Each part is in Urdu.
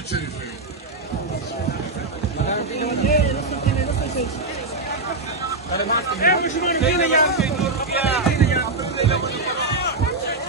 درود شریف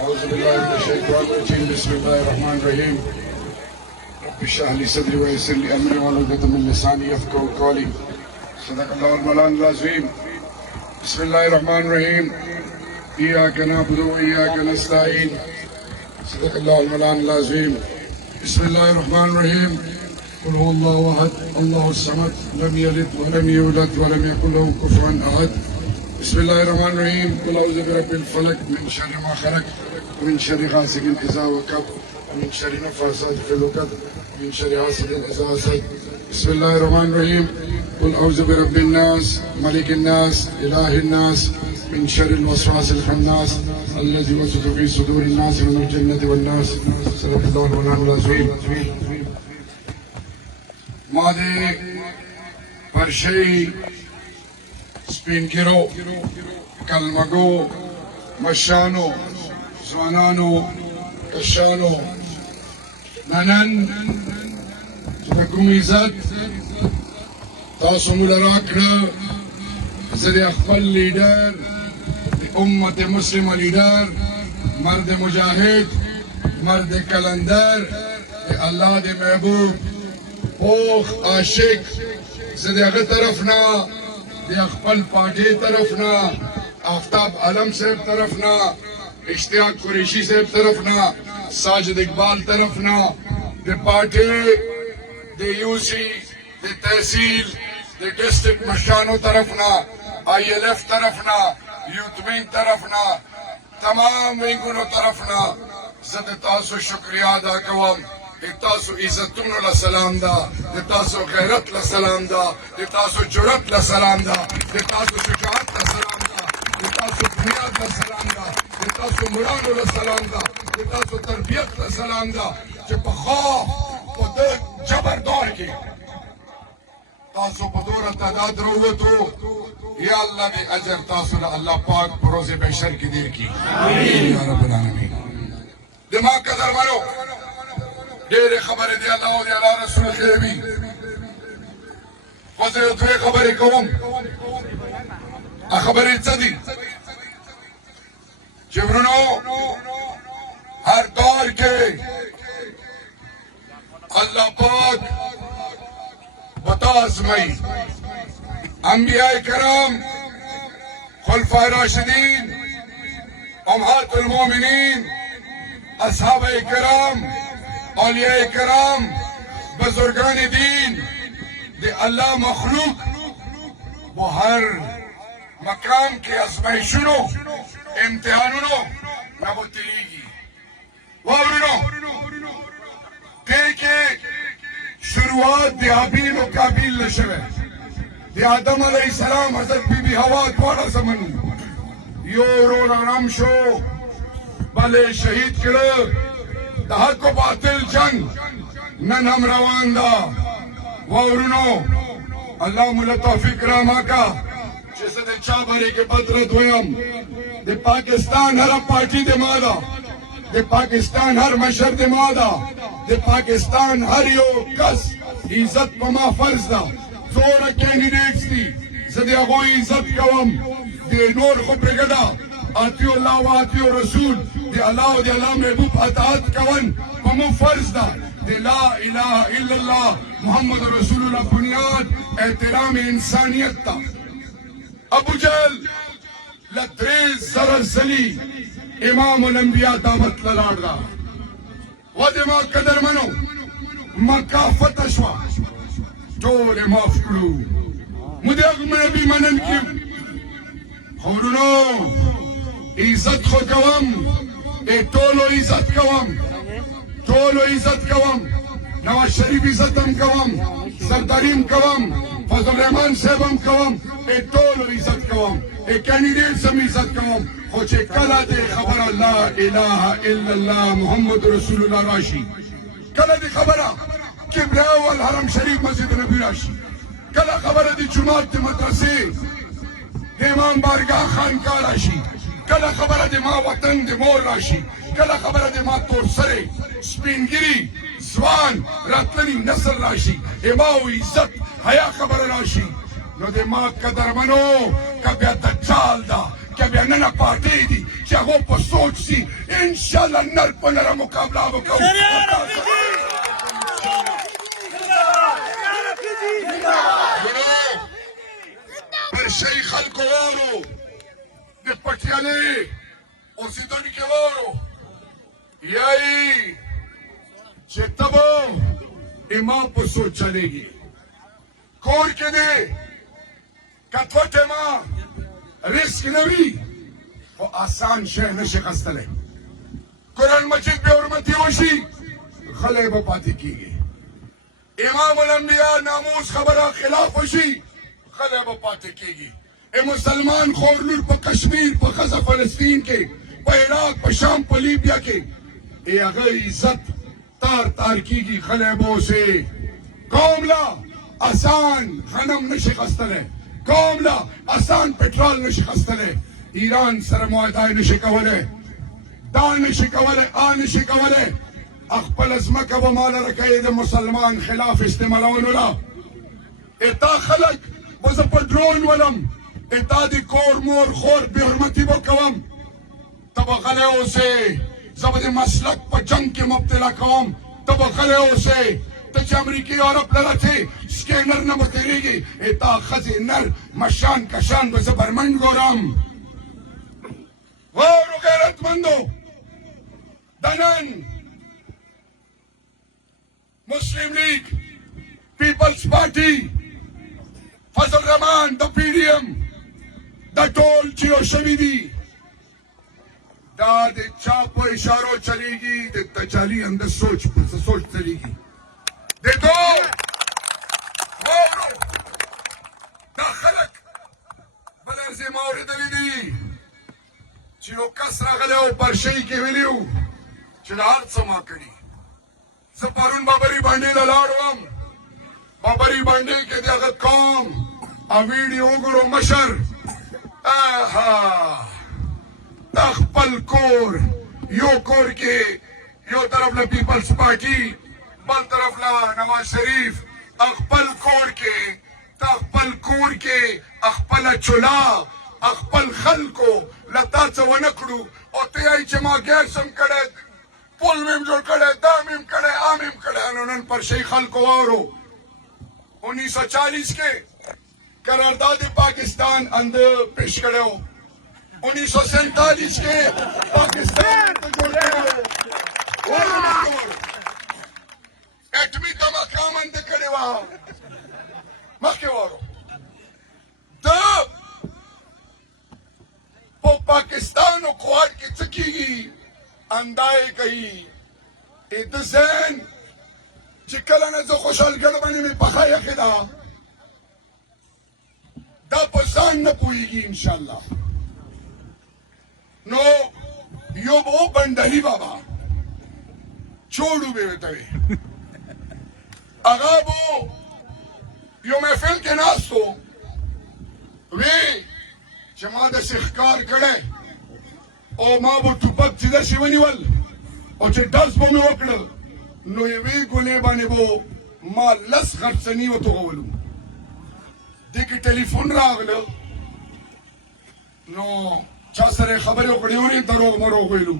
اعوذ بالله من الشيطان الرجيم بسم الله الرحمن الرحيم رب اشرح لي صدري ويسر لي امري واحلل عقدة من لساني يفقهوا قولي صدق الله المولان العظيم بسم الله الرحمن الرحيم إياك نعبد وإياك نستعين صدق الله المولان العظيم بسم الله الرحمن الرحيم قل هو الله أحد الله الصمد لم يلد ولم يولد ولم يكن له كفوا أحد بسم الله الرحمن الرحيم قل أعوذ برب الفلق من شر ما خلق ومن شر غاسق إذا وقب ومن شر نفاثات في العقد ومن شر حاسد إذا حسد بسم الله الرحمن الرحيم قل أعوذ برب الناس ملك الناس إله الناس من شر الوسواس الخناس الذي يوسوس في صدور الناس من الجنة والناس صدق الله المولان العظيم ماده پرشی سپینگیرو کلمگو مشانو زوانانو کشانو ننن تبکم عزت تاسو مولا راکړه زه د خپل لیډر د امت مسلمه لیډر مرد مجاهد مرد کلندر د الله د محبوب پوخ عاشق زه د هغه طرف نه د خپل پارټۍ طرف نه آفتاب عالم صاحب طرف نه اشتیاق قریشی صاحب طرف نه ساجد اقبال طرف نه د پارټۍ د یوسی د تحصیل د ډسټرکټ مشرانو طرف نه ILF طرف نه یوت وینګ طرف نه تمام وینګونو طرف نه زه د تاسو شکریا ادا کوم د تاسو عزتونو له سلام ده د تاسو غیرت له سلام ده د تاسو جرأت له سلام ده د تاسو شجاعت له سلام ده د تاسو بنیاد له سلام ده د تاسو مړانو له سلام ده د تاسو تربیت له سلام ده چې پخوا په دې جبر دور کې تاسو په دوره تعداد راووتو یا الله دې اجر تاسو له الله پاک په روزه بشر کې دیر کی امين یا رب العالمین دماغ قدر ورو ډېرې خبرې دی الله او دی الله رسول خیبي خو زه یو دوې خبرې کوم خبرې څه دي چې ورونو هر دور کې الله پاک بتا ازمائی انبیاء کرام خلفاء راشدین امہات المومنین اصحاب کرام اولیاء کرام بزرگان دین دی اللہ مخلوق وہ ہر مقام کے ازمائشونو امتحانونو نبو تلیگی وورنو دیکھے شروعات دی حابیل و کابیل نشوه دی آدم علیہ السلام حضرت بی بی حوا دوارا زمنو یو رون آرام شو بلے شہید کرو دا حق و باطل جنگ نن ہم روان دا وورنو اللہ مولا توفیق راما کا جیسے دے چابرے کے بدرت ہوئیم دی پاکستان ہر پارٹی دے مادا دی پاکستان ہر مشر دے مادا د پاکستان هر یو کس عزت په ما فرض ده څومره کینډیډیټس دي زه د هغوی عزت کوم د نور خو پرېږده اطیع الله و اطیع رسول د الله او د الله محبوب اطاعت کول په مو فرض ده د لا اله الا الله محمد رسول الله بنیاد احترام انسانیت ته ابو جهل له 3,000 ځلې امام الانبیا دعوت له لاړ ده ودما قدر منو مکه فتح شوا ټول معاف کړو مدغ نبی منن کیو خورونو عزت خو کوم ټولو عزت کوم ټولو عزت کوم نواز شریف عزت هم کوم سرداریم کوم فضل الرحمن صاحب هم کوم ټولو عزت کوم کینډیډیټس هم عزت کوم خو چې کله دې خبره لا اله الا الله محمد رسول الله راشي کله دې خبره قبله او الحرم شریف مسجد نبی راشي کله خبره دې جمعات د مدرسې د امام بارگاه خانقاه راشي کله خبره د ما وطن د مور راشي کله خبره د ما تور سره سپینګری ځوان راتللی نسل راشي ایما و عزت حیا خبره راشي نو د ما قدرمنو که بیا دجال ده که بیا ننه پارټۍ دي چې هغو په سوچ سي انشاءالله نر په نره مقابله وکړو پر شي خلکو وارو د پټیالې اوسېدونکي وارو یایي چې ته به امام په سوچ چلېږي کور کې دی که دوه ټیمه رزق نه وي خو آسان شی نشي خستلی قرآن مجید بې حرمتي وشي غلی به پاتې کېږي امام الانبیا ناموس خبره خلاف وشي غلی به پاتې کېږي مسلمان خور لور په کشمیر په ښځه فلسطین کې په عراق په شام په لیبیا کې هغه عزت تار تار کېږي غلی به اوسې قوم لا آسان غنم نشي خستلی قوم لا آسان پټرول نشي خستلی ایران سره معاهده نشي کولی دا نشي کولی نشي کولی خپله ځمکه به ماله راکوي د مسلمان خلاف استعمالولو له تا خلک به زه په ډرون ولم تا د کور مور خور بې حرمتي به کوم ته به غلی اوسې زه به د مسلک په جنګ کې مبتلا کوم ته به غلی اوسې ته چې امریکې عرب لره چې سکینر نه به تېرېږي تا ښځې نر مشان کشان به زه برمنډ ګورم واورو غیرتمندو د نن مسلم لیگ پیپلز پارټي فضل رحمان د پی ډي ایم دا ټول چې یو شوي دي دا د چا په اشارو چلیږي د تجالي اندر سوچ چلیږي د دو واورو دا خلک بل ارزې ما اورېدلي دي چې یو کس راغلی او پر شي کې ویلي وو چې د هر څه ما کړي زه پرون بابري بانډې له لاړ وم بابري بانډې کې د هغه قوم او ویډیو وګورو مشر دا خپل کور یو کور کې یو طرف له پیپلز پارټي بل طرف له نواز شریف خپل کور کې خپله چولا خپل خلکو له تا څه ونه کړو او ته یې چې ما ګیس هم کړی پل مې هم جوړ کړی دا مې هم کړی مې هم کړی نو نن پر شي خلکو واورو 1940 کې قرارداد پاکستان اندر پیش کړی و 1947 کې پاکستان ته جوړ کړی و اټمي تماکام اندر کړی و مخکې واورو د په پاکستان او قوات کې څه کېږي اندای کوي د ذهن چې کله نه زه خوشحالګړ باندې مې پخه یخې ده دا په ځان نه پوهېږي انشاءالله نو یو به و بندهي بابا چوړو به ورته وي هغه به یو محفل کې ناست و وی چې ما داسې ښکار کړی او ما به ټوپک چې داسې ونیول او چې ډز به مې وکړل نو یوې ګولې باندې به ما لس غرڅني وتوغولو دې کې ټلیفون راغله نو چا سره خبرې وکړې ونې دروغ مروغ ویلو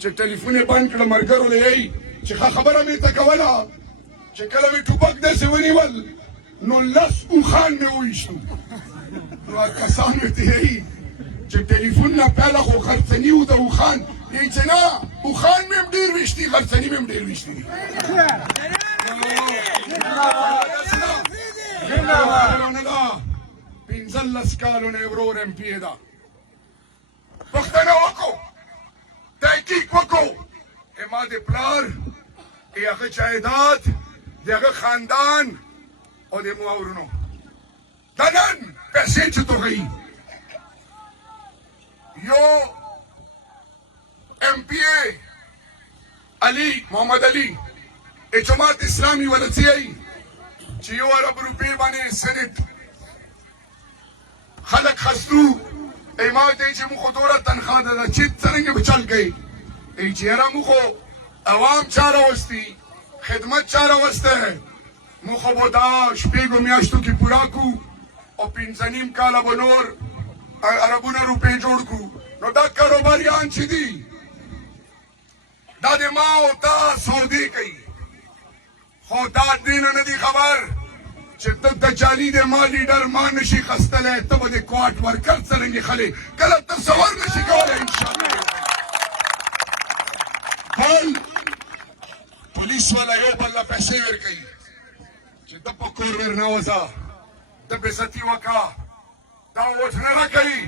چې ټلیفون یې بند کړه ملګرو له یې چې ښه خبره مې ته کوله چې کله مې ټوپک داسې ونیول نو لس اوښان مې وویشتو نو کسان ورته یې چې ټلیفون نه پیله خو غرڅني و د اوښان یې چې نه اوښان مې هم ډېر ویشتي غرڅني مې هم ډېر ویشتي دي پنځلس کالونه یې ورور ایم پي ده پوښتنه وکړو تحقیق وکړو ما د پلار د هغه جایداد د هغه خاندان او د ماورونو دا نن پیسې چې توغوي یو ایم پی ای علي محمد علي جماعت اسلامي ولڅي چې یو ارب روپۍ باندې سنټ خلک خستو ایما دې چې موږ دوره تنخواه ده چې څنګه به چل کوي ای چیرا مخو عوام چاره وستی خدمت چاره وسته مخو بودا شپیگو میاشتو کی پورا کو او پینځنیم کاله به نور عربونه روپۍ جوړ کو نو دا کاروباریان چې دي دا د ما او تا سودې کوي خو دا دې نه دي خبر چې ته د جالي د ما لیډر ما نشي خستلی ته به د کوارټ ورکر څرنګې خلې کله تصور نشي کولی انشاءالله بل پولیس والا یو بل له پیسې ورکوي چې ته په کور ورنوځه ته بېزتي وکړه دا وټنه نه کوي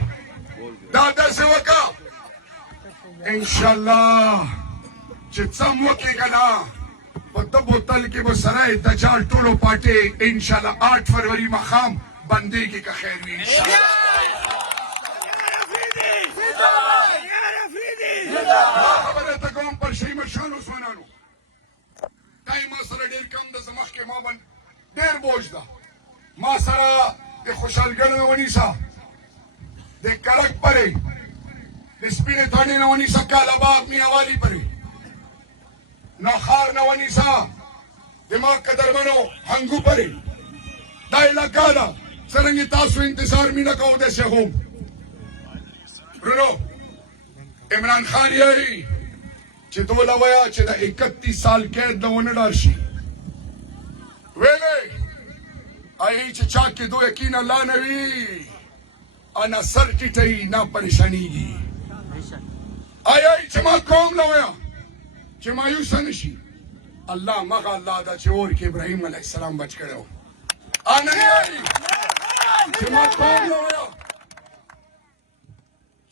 دا داسې وکړه انشاءالله چې څم وکړي که نه په ده بوتل کې به سره دجال ټولو پارټۍ انشاءالله 8 فروری ماښام بندېږي که خیر وي انشاءالله خبره ته کوم پر شي مشرانو ځوانانو دا یې ما سره ډېر کم ده زه مخکې ما باندې ډېر بوج ده ما سره د خوشحالګل نه ونیسه د کرک پرې د سپینې تانې نه ونیسه کالاباب میاوالي پرې نخار نه ونیسه د ما قدرمنو هنګو پرې دا علاقه ده څرنګې تاسو انتظار مینه کوو داسې هم ورونو عمران خان یې چې دوله وایه چې د 31 سال قید له ونه ډار شي ویلې ای چې چا کې دو یقین الله نه وي انا سر ټیټوي نه پریشانېږي ای چې ما قوم له وایه چې مایوسه نه شي الله مغه الله ده چې اور کې ابراهیم علیه السلام بچ کړی و انا یې چې ما قوم له وایه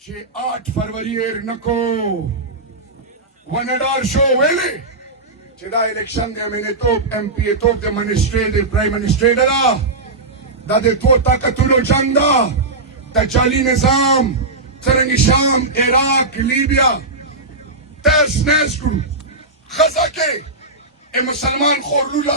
چې 8 فروری یې نه کو ونه ډار شو ویلې چې دا الیکشن د امینه توپ ایم پی توپ د منسټریټر پرایم منسټریټر ده دا د دوه طاقتونو جنګ ده د جعلي نظام څرنګه شام عراق لیبیا تاس ناس کړو غزه کې مسلمان خورلو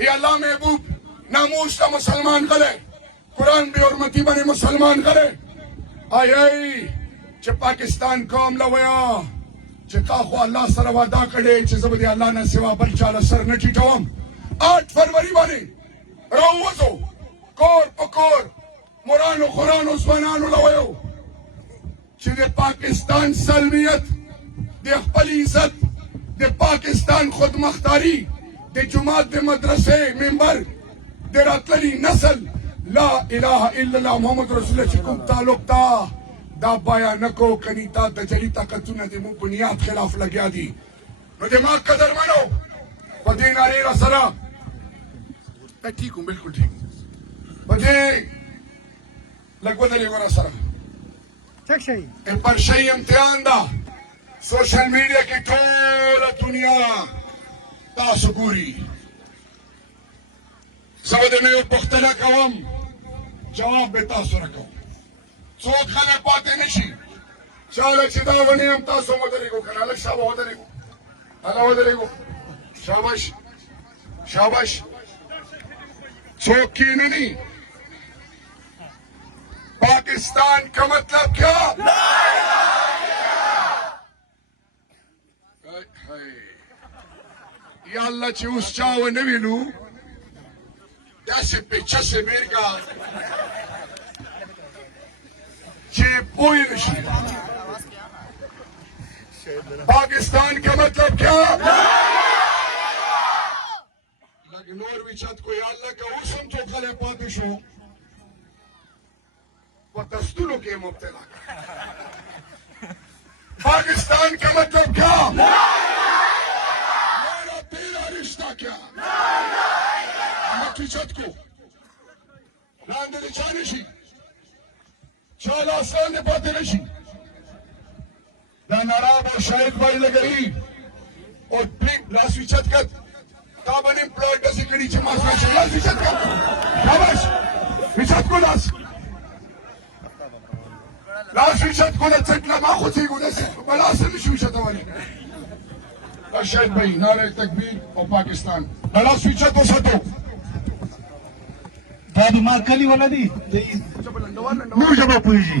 ای الله محبوب ناموس کا مسلمان غلے قرآن بے حرمتی بنے مسلمان غلے آئی چې پاکستان قوم لویا چې تا خو الله سره وعده کړې چې زه به د الله نه سوا بل چا له سر نه ټیټوم 8 فروری باندې راووځو کور په کور مرانو خورانو ځوانانو لویو چې د پاکستان سلمیت د خپل عزت د پاکستان خودمختاري د جماعت د مدرسې منبر د راتللي نسل لا اله الا الله محمد رسول الله چې کوم تعلق تا دا بیان کو کني تا د جلی طاقتونه د مو بنیاد خلاف لګیا دي نو د ما قدر منو په دې نارې را سره ټیک کوم بالکل ټیک په دې لګ ودرې ورا سره ټیک شي پر شي امتحان ده سوشل میډیا کې ټوله دنیا تاسو ګوري زه به درنه یو پوښتنه کوم جواب به تاسو راکوم څوک خلک پاتې نه شي چاله چې دا ونیم تاسو ودرېږو که نه هلک صاحب ودرېږو هله ودرېږو شاباش شاباش څوک کښېنني پاکستان کا مطلب کیا یا الله چې اوس چا ونه وینو داسې پیچسې بیرګه چې پوه نه شي پاکستان کا مطلب کیا لږ نور ویچت کو یا الله که اوس هم څوک غلی پاتې شو په دستونو کې مبتلا پاکستان کا مطلب کیا میرا تیرا رشتہ کیا مکی چت کو لاندې د چا نشي چا لاسان نه پاتې نشي دا ناراب او شاهد بھائی لګوي او پلیپ لاس ویچت کت تا باندې پلاټ داسې کړي چې ما سره لاس ویچت کت شاباش ویچت کو لاس ویچت کو نه څټله ما خوځېږو داسې په لاس نه شي ویچتولی دا شاهد بھائی نعره تکبیر او پاکستان دا لاس ویچت وساتو دا د ما کلی ولدي نو ژبه پوهېږي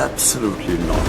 Absolutely not.